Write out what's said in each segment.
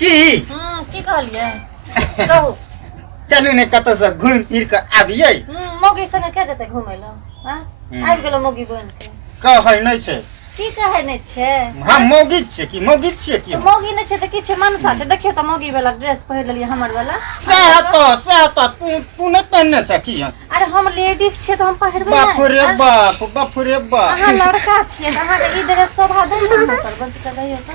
की की कहलिए कहू चलू ने कतो से घूम फिर के आबियै मोगी संगे के जते घुमै ल हां आबि गेलो मोगी बन के कहै नै छै की कहै नै छै हम मोगी छियै की मोगी छियै की मोगी नै छै त की छै मनसा छै देखियो त मोगी वाला ड्रेस पहिर लेलिए हमर वाला से तो तू नै पहनने छ की अरे हम लेडीज छै त हम पहिरबै बाप रे बाप अहाँ लड़का छियै त अहाँ के ई ड्रेस शोभा दै न पर बंच के दैयो त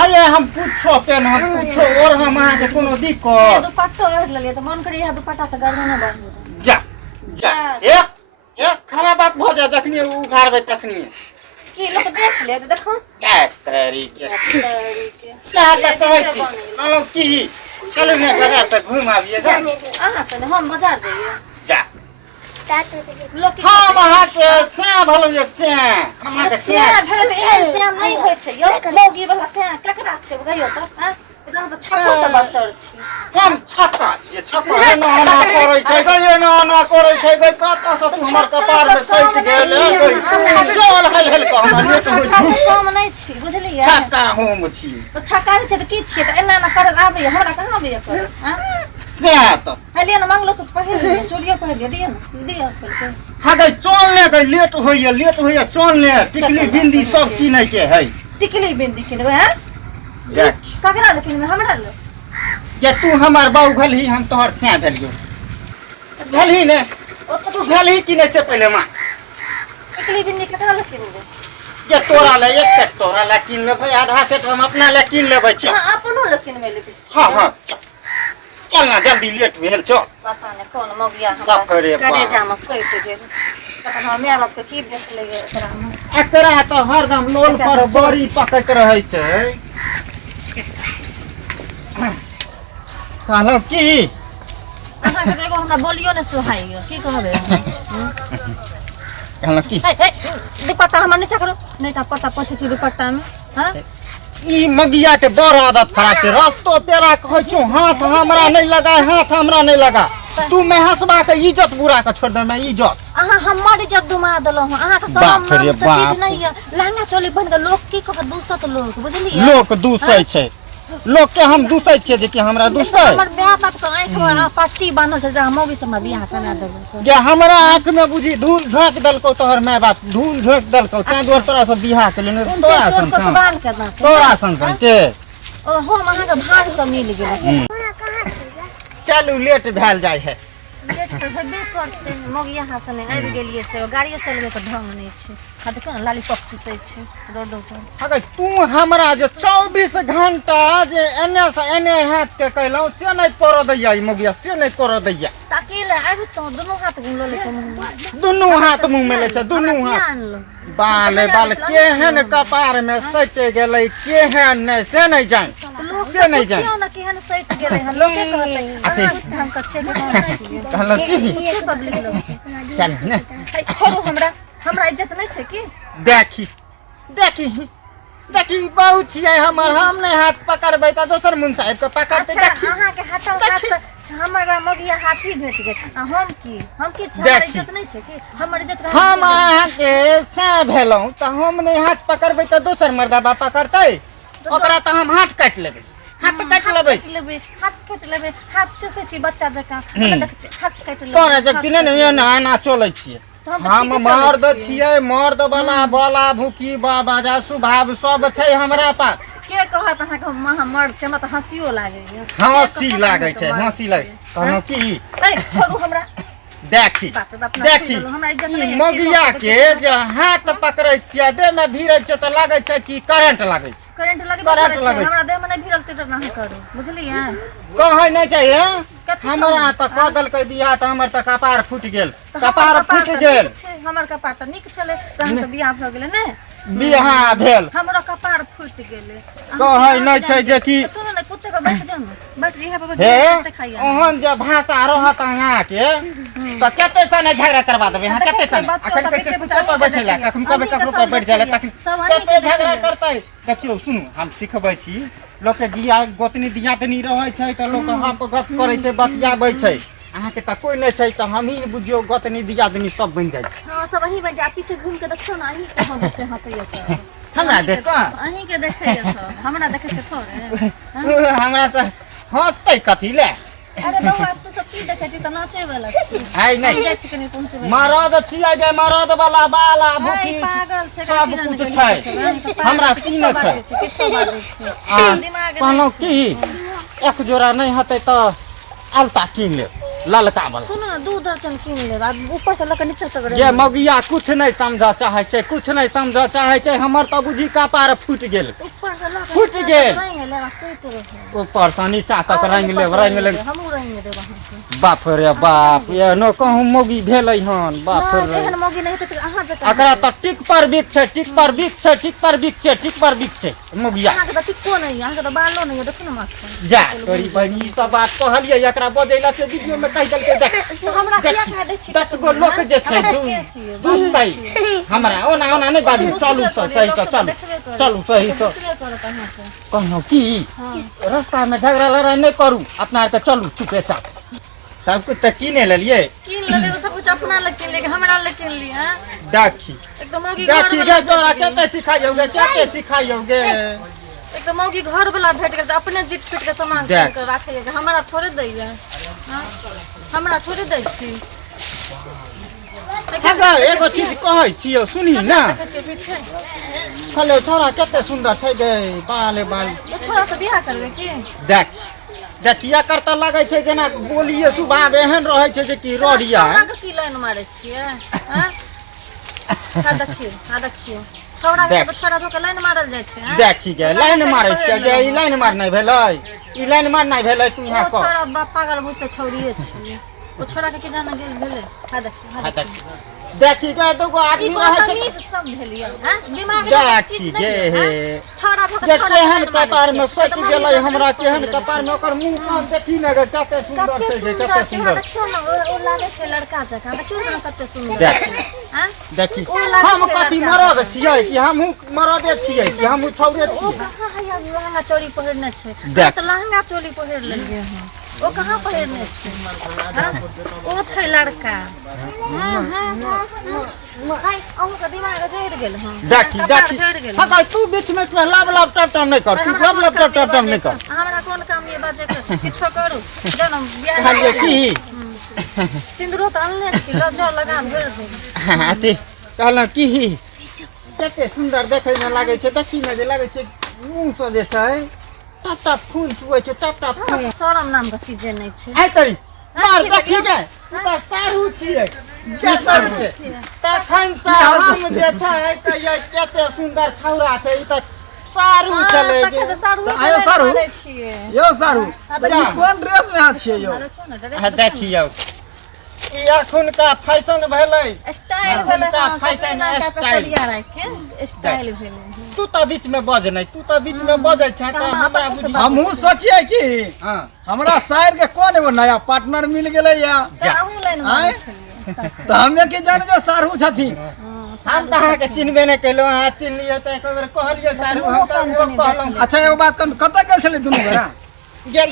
हाय हम पूछो पेन हम पूछो और हम अहाँ के कोनो दिक्कत दुपट्टो ओढ़ लेलिए त मन करी दुपट्टा से गर्दन न बांध जा एक खराब बात भ जाय जखनी उघारबै तखनी की लोग देख ले त देखो तरीके साथ कहै छी कहलो की चलू ने बाजार से घूम आबिए जा अहाँ से हम बाजार जाइए जा लोग हम अहाँ के से भलो ये से हम अहाँ के से भेल एहन श्याम नहीं होय छै यो मोगी वाला से ककरा छै गयो त हां इतना त छक्को से बत्तर छी हम छक्का छियै छक्का ना करै छै गयो ना करै छै गय कत से तू हमर कपार में सैट गेल गय जोल हल को हम ने हम नहीं छी बुझलिए छक्का हम छी त छक्का छै त की छियै त एना ना करल आबे हमरा कहां आबे कर हां से तो हलिए ना मंगलसूत्र पहिर ले चूड़ियो पहिर ले दिया ना हां गय चलने गय लेट होइए चलने टिकली बिंदी सब किनै के है टिकली बिंदी किनबै हां देख ककरा लेकिन हमरा ले जे तू हमार बाऊ भेलही हम तोहर से भेलियो भेलही ने तू भेलही कि नहीं से पहले मां टिकली बिंदी ककरा ले किनबै ये तोरा ले एक सेट तोरा ले किन लेबै आधा सेट हम अपना ले किन लेबै चल हां अपनो ले किनबै लिपस्टिक हां चल ना जल्दी लेट भेल चल पता नहीं कौन मगिया हमरा करे जाम सोइत गेल तखन हम माय बाप के की देख ले एकरा तो हरदम लोल पर बड़ी पकैत रहै छै कहलो की अहाँ के एगो हमरा बोलियो ने सुहाइयो की कहबे कहलो की दुपट्टा हमर नीचा करो नेटा पट्टा पछे छी दुपट्टा में हां ई मगिया के बड़ आदत खराब छै रास्तो पेरा कहै छु हाथ हमरा नहीं लगा तू मैं हंसबा के इज्जत बुरा के छोड़ दे मैं इज्जत अहाँ हमर इज्जत दुमा देलो हूं अहाँ के शरम नाम के चीज नहीं है लहंगा चोली बन के लोग की कह दूसत लोग बुझलिए लोग दूसै छै लोग के हम दूसै छियै जे कि हमरा दूसै हमर माय बाप के आंख में पट्टी बांधल छै जे मौगी से हमरा बियाह करा देबो जे हमरा आंख में बुझी धूल झोंक देलको तोहर माय बाप धूल झोंक देलको तै दोर तोरा से बियाह के लेने तोरा संग के ओ हम अहाँ के भाग से मिल गेल चलू लेट भेल जाय है लेट तो हेबे करते मौगिया हाथ ने आबि गेलिए से गाड़ियो चलबे के ढंग नहीं छै आ देखो ना लाली पक चुसै छै रोड पर अगर तू हमरा जे 24 घंटा जे एने से एने हाथ के कहलौ से नहीं कर दैया ई मौगिया से नहीं कर दैया ताकिले आबि तो दोनों हाथ घुम ले के मुंह दुनू हाथ मुंह में ले छै दुनू हाथ बाल केहन कपार में सट गेलै केहन नहीं से नहीं जान से नहीं जान ना केहन सट गेलै हम लोग के कहतै अहाँ ढंग के छै के कहलो की छै पब्लिक लोग चल ने छोड़ू हमरा इज्जत नहीं छै की देखी बहुत छियै हमर हम नहीं हाथ पकड़बै त दोसर मुन साहब के पकड़तै देखी अहाँ के हाथ हमरा मगिया हाथी भेट गेल हम की हमर इज्जत नहीं छै की हमर इज्जत हम अहाँ के से भेलौ त हम नहीं हाथ पकड़बै त दोसर मर्दाबा पकड़तै ओकरा त हम हाथ काट लेबै हाथ काट लेबै हाथ चसे छी बच्चा जका देख हाथ काट लेबै तोरा जब दिने ने ना चलै छियै हम मर्द छियै मर्द वाला भूखी बाजा स्वभाव सब छै हमरा पास के कहत अहाँ के मर्द छै हमरा त हंसियो लागे हंसी लागे छै कहनो की छोड़ू हमरा देखी मगिया के जे हाथ पकड़ै छियै देह में भिड़ै छै त लागे छै कि करंट लागे छै हमरा देह में नहीं भिड़ल त ना करू बुझलिए कहै नहीं चाहिए हमरा त क देलकै बियाह त हमर त कपार फूट गेल हमर कपार त निक छले तहन त बियाह भ गेलै ने बियाह भेल हमरो कपार फूट गेलै कहै नहीं छै जे कि सुनो ने कुत्ते पर बैठ जाओ बैठ रिहा पर बैठ खाइया ओहन जे भाषा रहत अहाँ के त कते सने झगड़ा करवा देबै हां कते सने अखन कुत्ते पर बैठेला कखन कबे ककरो पर बैठ जाला तखन कते झगड़ा करतै देखियो सुनु हम सिखबै छी लोग के दिया गोतनी दियादनी रहै छै त लोग हम गप करै छै बतियाबै छै अहाँ के त कोई नहीं छै त हम ही बुझियो गोतनी दियादनी सब बन जाय छै हां सब वही बन जा पीछे घूम के देखो ना ही हम के हाथ ये हमरा देख कऽ अहीं के देखे सब हमरा देखे छ थोड़े हमरा से हंसतै कथी ले अरे बउआ तू सब की देखे छी त नाचे वाला छी है नहीं जाय छी कनी पहुंचबे मरद छियै गे मरद वाला बाला भूखी पागल छै सब कुछ छै हमरा की न छै किछो बाजै छै दिमाग कहलौं की एक जोड़ा नहीं हतै त अलता कीन ले ललका वाला सुनो ना 2 दर्जन कीन ले अब ऊपर से लक नीचे तक ये मगिया कुछ नहीं समझ चाहे छै कुछ नहीं समझ चाहे छै हमर त बुझी कपार फूट गेल ऊपर से लक फूट गेल रंग लेवा सुइत रहे ऊपर से नीचा तक रंग ले हमहु रंग देब अहाँ के बाप रे बाप ये न कहूं मोगी भेलै हन बाप रे एहन मौगी नहीं त अहाँ जका अकरा त टिक पर बिक छै टिक पर बिक छै टिक पर बिक छै टिक पर बिक छै मोगिया अहाँ के त टिको नहीं अहाँ के त बालो नहीं देखो ना माथा जा तोरी बहनी ई सब बात कहलिए एकरा बजैला से वीडियो में कहि देलकै देख तो हमरा किया कह दै छी 10 गो लोक जे छै बुझतै हमरा ओना ओना नहीं बाजू चलू सही त चलू सही त कहनो की रास्ता में झगड़ा लड़ाई नहीं करू अपना आर के चलू चुपचाप सब कुछ त कीने लेलिए कीन लेले तो सब कुछ अपना ले कीन ले हमरा ले कीन ली हां देखी एकदम मौगी देखी गे तोरा केते सिखाइयोगे केते सिखाइयोगे एकदम मौगी घर वाला भेट गेल त अपने जीत फिट के सामान कीन के राखे के हमरा थोड़े दैया हां हमरा थोड़े दै छी एगो एगो चीज कहै छियो सुनी ना पीछे खले छोरा केते सुंदर छै गे बाले बाल ये छोरा से बियाह करबे की देख देखिया करता लगे छै जेना बोलिए स्वभाव एहन रहै छै जे कि रोडिया की लाइन मारे छियै हां देखियो छोरा के छोरा धोके लाइन मारल जाय छै देखी गे लाइन मारै छै गे ई लाइन मार नहीं भेलै ई लाइन मार नहीं भेलै तू यहां को छोरा बाप पागल बुझते छौरिए छै ओ छोरा के जाना गेल भेले देखियो देखी गे दुगो आदमी रहै छै सब भेलिए हां दिमाग देखी गे छोरा धोके केहन कपार में सोच गेलै हमरा केहन कपार में ओकर मुंह कान देखी न गे कते सुंदर छै गे कते सुंदर देखियो ना ओ लागे छै लड़का जका देखियो ना कते सुंदर छै हां देखी हम कथी मरद छियै कि हमहू मरदे छियै कि हमहू छौरे छियै कहां है लहंगा चोली पहिरने छै त लहंगा चोली पहिर लेलिए हां ओ कहां पहिरने छै हां ओ छै लड़का हाय अहू के दिमाग झड़ गेल हां देखी हटा तू बीच में लब लब टप टप नहीं कर तू लब लब टप टप नहीं कर हमरा कोन काम ये बाजे के किछो करू जन्म बियाह कहलिए की सिंदूर त अनले छी लजर लगा भर दे हां ते कहला की कते सुंदर देखे में लागे छै देखी में जे लागे छै मुंह से जे छै टप टप खून चुए छै टप टप खून शरम नाम के चीज नहीं छै आइ तरी मार देखी गे तू त सारू छियै के सारू छै तखन से हम जे छै त ये कते सुंदर छौरा छै ई त सारू चले गे आयो सारू यो सारू ई कोन ड्रेस में हाथ छियै यो देखियो ई अखुन का फैशन भेलै स्टाइल भेलै फैशन स्टाइल राख के स्टाइल भेलै तू त बीच में बज नहीं तू त बीच में बजै छै त हमरा बुझी हमहू सोचिए कि हां हमरा शायर के कोन एगो नया पार्टनर मिल गेलै या अहू लाइन मारै छलिए त हमे के जान जे सारू छथिन हम त अहाँ के चिन्हबे नहीं कैलो अहाँ चिन्ह लियो त एक बेर कहलियो सारू हम त वो कहलौ अच्छा एगो बात कत गेल छलै दुनू गोरा गेल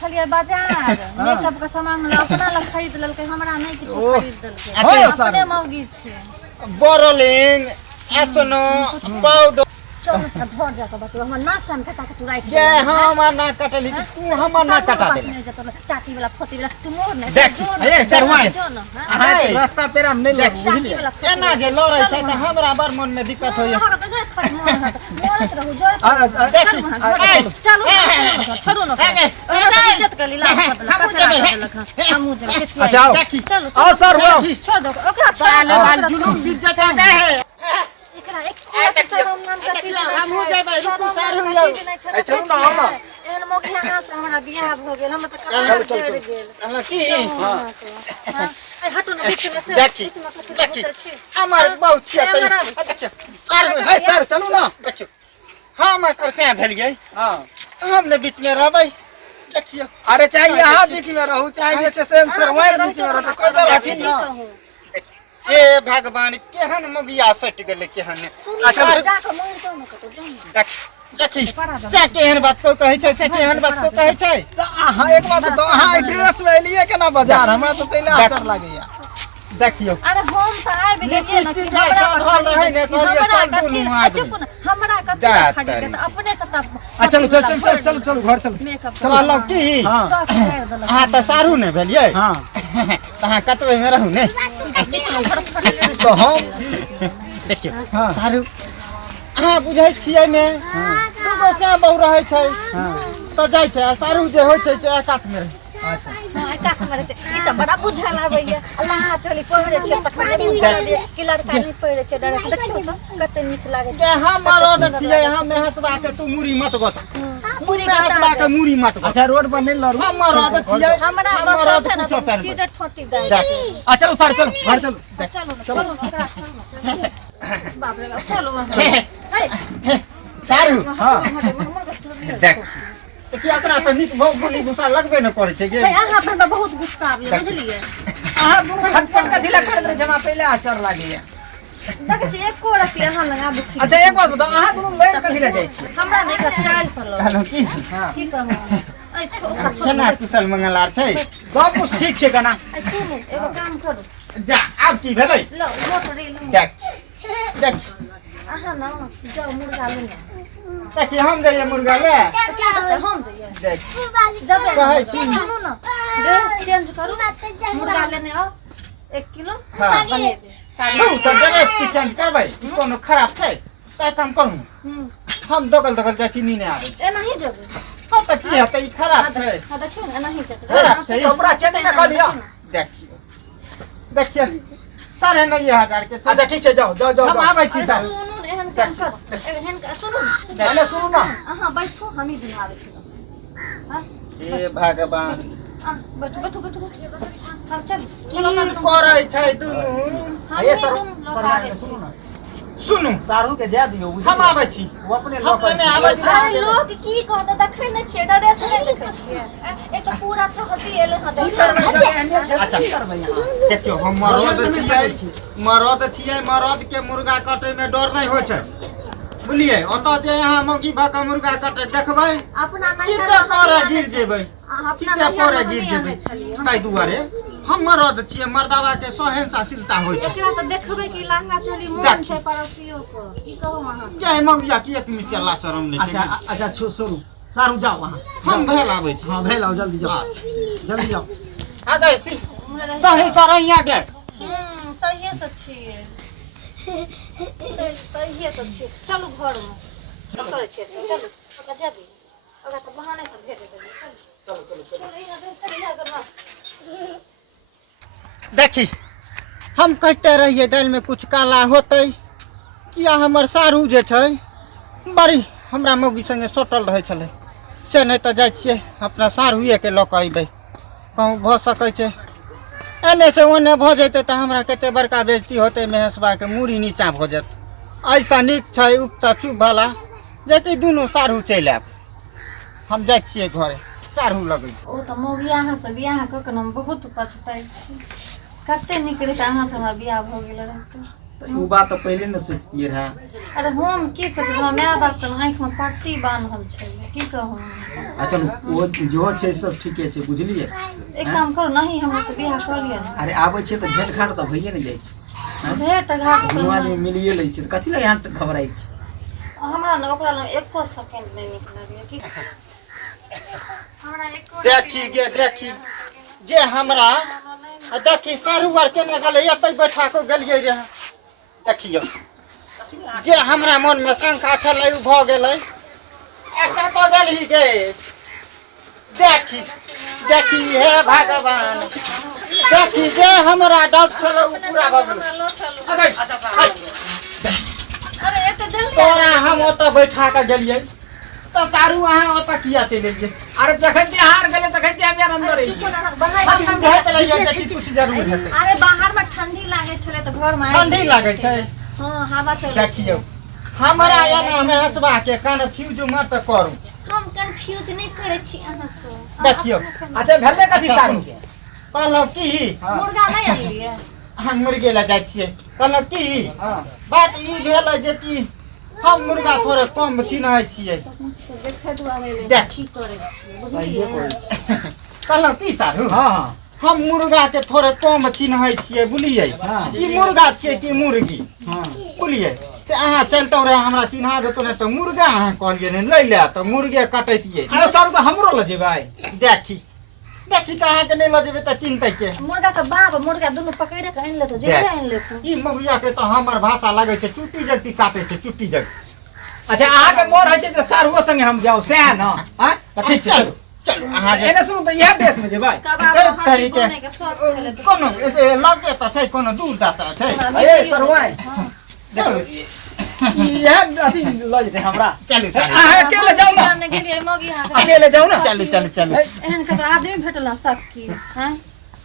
छलिए बाजार मेकअप के सामान अपना लग खरीद लेलकै हमरा नहीं किछो खरीद देलकै अपने मौगी छै बोरोलिंग एसनो पाउडर चल त धर जा के बतू हमर नाक कान कटा के तू राख ये हमर ना कटली तू हमर ना कटा दे टाटी वाला फोती वाला तू मोर नहीं देख ए सरवा अहाँ रास्ता पेरा नहीं ले बुझलिए एना जे लड़ै छै त हमरा बड़ मन में दिक्कत होय मोरत रहू जोर चलो छोड़ो ना इज्जत के लीला हमहू जब अच्छा चलो आओ सर छोड़ दो ओकरा चलो बाल जुलूम इज्जत दे है एकरा एक शरम नाम का चीज हमहू जेबै रुकू सारू चलू ना आओ ना एहन मौगी यहाँ से हमरा बियाह भ गेल हम त कहाँ चढ़ गेल अल्लाह की हां ए हटो ना बीच में से देखी देखी हमर बहुत छियै त देखियो सारू ए सर चलू ना देखियो हम एकर से भेलिए हां हम ने बीच में रहबै देखियो अरे चाहिए यहाँ बीच में रहू चाहिए से सरवाई बीच में रहते कोई रखी ना ए भगवान केहन मगिया सट गेले केहन अच्छा जा के मोर जाओ न कतो जाओ देखी से केहन बात को कहै छै से केहन बात को कहै छै त अहाँ एक बात तो अहाँ ड्रेस में एलिए केना बाजार हमरा तो तैले असर लागैया देखियो अरे हम त आबि गेलियै न कि हमरा रहे ने कहलिए चल दुनू आदमी चुप न हमरा कथि खरीद के अपने सबटा चलो चलो चलो घर चलो मेकअप चल की हां अहाँ त सारू ने भेलियै हां तहाँ कतबे में रहू ने तो हम देखियो हां सारू अहाँ बुझै छियै ने दूगो से बहु रहै छै त जाइ छै सारू जे होइ छै से एकात में रहै अच्छा हां का हमर छै ई सब बड़ा बुझल आबैया अल्लाह चली पहिरे छै तखन जे बुझल दे कि लड़का नहीं पहिरे छै डरे से देखियो त कते नीक लागे छै जे हम मरद छियै हम हंसबा के तू मुरी मत गत मुरी हंसबा के मुरी मत गत अच्छा रोड पर नहीं लड़ू हम मरद छियै हमरा हम बच्चा मरद था ना कुछो तो पैर सीधे ठोटी दे आ चलो सर चलो घर चलो चलो बाप रे बाप चलो सारू हां देख कि एकरा त नीक बोली गुस्सा लगबे न करे छै गे अहाँ पर बहुत गुस्सा आबैया बुझलिए अहाँ दुनू खटपट का ढीला कर दे जमा पहले आचर लागी देख छी एको रति अहाँ लगा दै छी अच्छा एक बात बताओ अहाँ दुनू लड़ के ढीला जाई छी हमरा नहीं का चाल पर लो हेलो की की कहू ए छोटा केना कुशल मंगलार छै सब कुछ ठीक छै कना सुनु एगो काम करू जा आब की भेलै लो मोटर लो देख देख अहाँ ना जाओ मुर्गा लेने देखि हम जाइए मुर्गा ले तो क्या करते हम जाइए देख जब कहै छी सुनो ना ड्रेस चेंज करू मुर्गा लेने आओ 1 किलो हाँ। बने दे तू तो ड्रेस की चेंज करबै ई कोनो खराब छै तै काम करू हम दगल दगल जाइ छी नी ने आबै ए नहीं जब हम त की हेतै ई खराब छै हां देखियो ना नहीं जब खराब छै कपड़ा चेंज ना कर लिया देखियो देखियो 9,500 के छै अच्छा ठीक छै जाओ जाओ जाओ हम आबै छी सर सुनु एहन काम कर एहन सुनु पहले सुनो ना अहाँ बैठो हम ही दुन आबै छी हां हे भगवान बैठो बैठो बैठो हां चल की करै छै दुनु ये सर सर सुनो ना सुनु सारू के जा दियो हम आबै छी वो अपने हम लोग ने आबै छी अरे लोग की कहत देखै नै छियै ड्रेस नै देखै छियै एक तो पूरा चहती एले हां अच्छा करबै यहां देखियो हम मरद छियै मरद के मुर्गा काटे में डर नहीं होइ छै बुझलिए ओत जे यहाँ मौगी भाका मुर्गा काटे देखबै अपना चित्ते पर गिर जेबै अपना चित्ते पर गिर जेबै ताई दुआरे हम मरद छियै मर्दावा के सहनशीलता होइ छै एकरा त देखबै कि लहंगा चोली मोन छै पड़ोसियो को की कहू अहाँ जय मौगिया की एक मिनट ला शरम नहीं अच्छा छै अच्छा सुनो सारू जाओ वहां हम भेल आबै छी हां भेल आओ जल्दी जाओ जल्दी जाओ आ गए सी सही सरैया गे सहिए से छियै सहिए से छियै चलू घर में करै छियै चलू ओकरा जा दी ओकरा त बहाने से भेज देबै चलू चलो चलो देखी हम कहते रहिए दिल में कुछ काला होते किया हमर सारू जे छै बड़ी हमरा मौगी संगे सटल रहे छले से नहीं तो जाय छिए अपना सारूए के लऽ के अइबै कहूँ भ सकै छै एने से ओने भ जेतै त हमरा कते बड़का बेइज्जती होते महेशबा के मूड़ी नीचा भ जात ऐसा निक छै उपता चुप वाला जे कि दुनू सारू चलि आब हम जाय छिए घरे सारू लगै ओ त मौगी अहाँ से बियाह क के हम बहुत पछताई छी कते निक रहित अहाँ से हमरा बियाह भ गेल रहत वो बात तो पहले न सोचतिए रहा अरे हम की सोचब माय बाप के आँख में पट्टी बांधल छै की कहूँ अच्छा वो जो छै सब ठीके छै बुझलिए एक काम करू नहीं हम से बियाह कर लिया अरे आबै छै त भेट घाट त भइए न जाइ छै भेट घाट दुनू आदमी मिलिए लै छै कथि ला यहाँ घबराई छै हमरा न ओकरा न एको सेकंड नहीं निक लगे की हमरा एको देखी गे देखी जे हमरा देखी सारू आर केने गेलै एतै बैठा के गेलियै रे देखियो जे हमरा मन में शंका छलै उ भ गेलै ऐसा तो गेलही गे देखी देखी हे भगवान देखी जे हमरा डाउट छलै उ पूरा भ गेलै अरे एते जल्दी तोरा हम ओतऽ बैठा के गेलियै तो सारू अहाँ ओतऽ किया चलि गेलियै अरे जखन ते हार गेले तखन ते हम अंदर चुप एलियै ना बाहर हम कहैत रहियै जे किछु कुछ जरूर हेतै अरे बाहर में ठंडी लागे छले त घर में ठंडी लागै छै हां हवा चले देखियो हमरा एना में हंसबा के कन्फ्यूज मत करू हम कंफ्यूज नहीं करे छी अहाँ को देखियो अच्छा भेले कथि सारू के कहलौ की मुर्गा नहीं आनलिए हम मुर्गे ला जाइ छियै कहलौ की हां बात ई भेल जे कि हम मुर्गा थोड़े कम चिन्है छियै देखे दुआरे देख। की करे छी बुझलिए कहलौ की सारू हां हां हम मुर्गा के थोड़े कम चिन्है छियै बुझलियै ई मुर्गा छियै कि मुर्गी बुझलियै से अहाँ चलतौ रहे हमरा चिन्हा देतौ ने तो मुर्गा अहाँ कहलियै ने लै ले तो मुर्गे कटैतियै अरे सर तो हमरो ल जेबै देखी तो अहाँ के नहीं ल जेबै तो चिन्हतै के मुर्गा के बाप मुर्गा दोनों पकड़े के आइन ले तो जे आइन ले ई मौरिया के तो हमर भाषा लागै छै चुट्टी जगती काटै छै चुट्टी जगती अच्छा अहाँ के मोर है जे सारुओ संगे हम जाओ से है ना हां ठीक छै चलो चलो अहाँ जे एने सुनु त इहे देश में जेबै तरीके कोनो लगे त छै कोनो दूर दाता छै ए सरवाई देखो इहे अथी ल जेतै हमरा चलू अहाँ अकेले जाऊ ना गेलिए मगी हां अकेले जाऊ ना चलू एहन के आदमी भेटला सब की हैं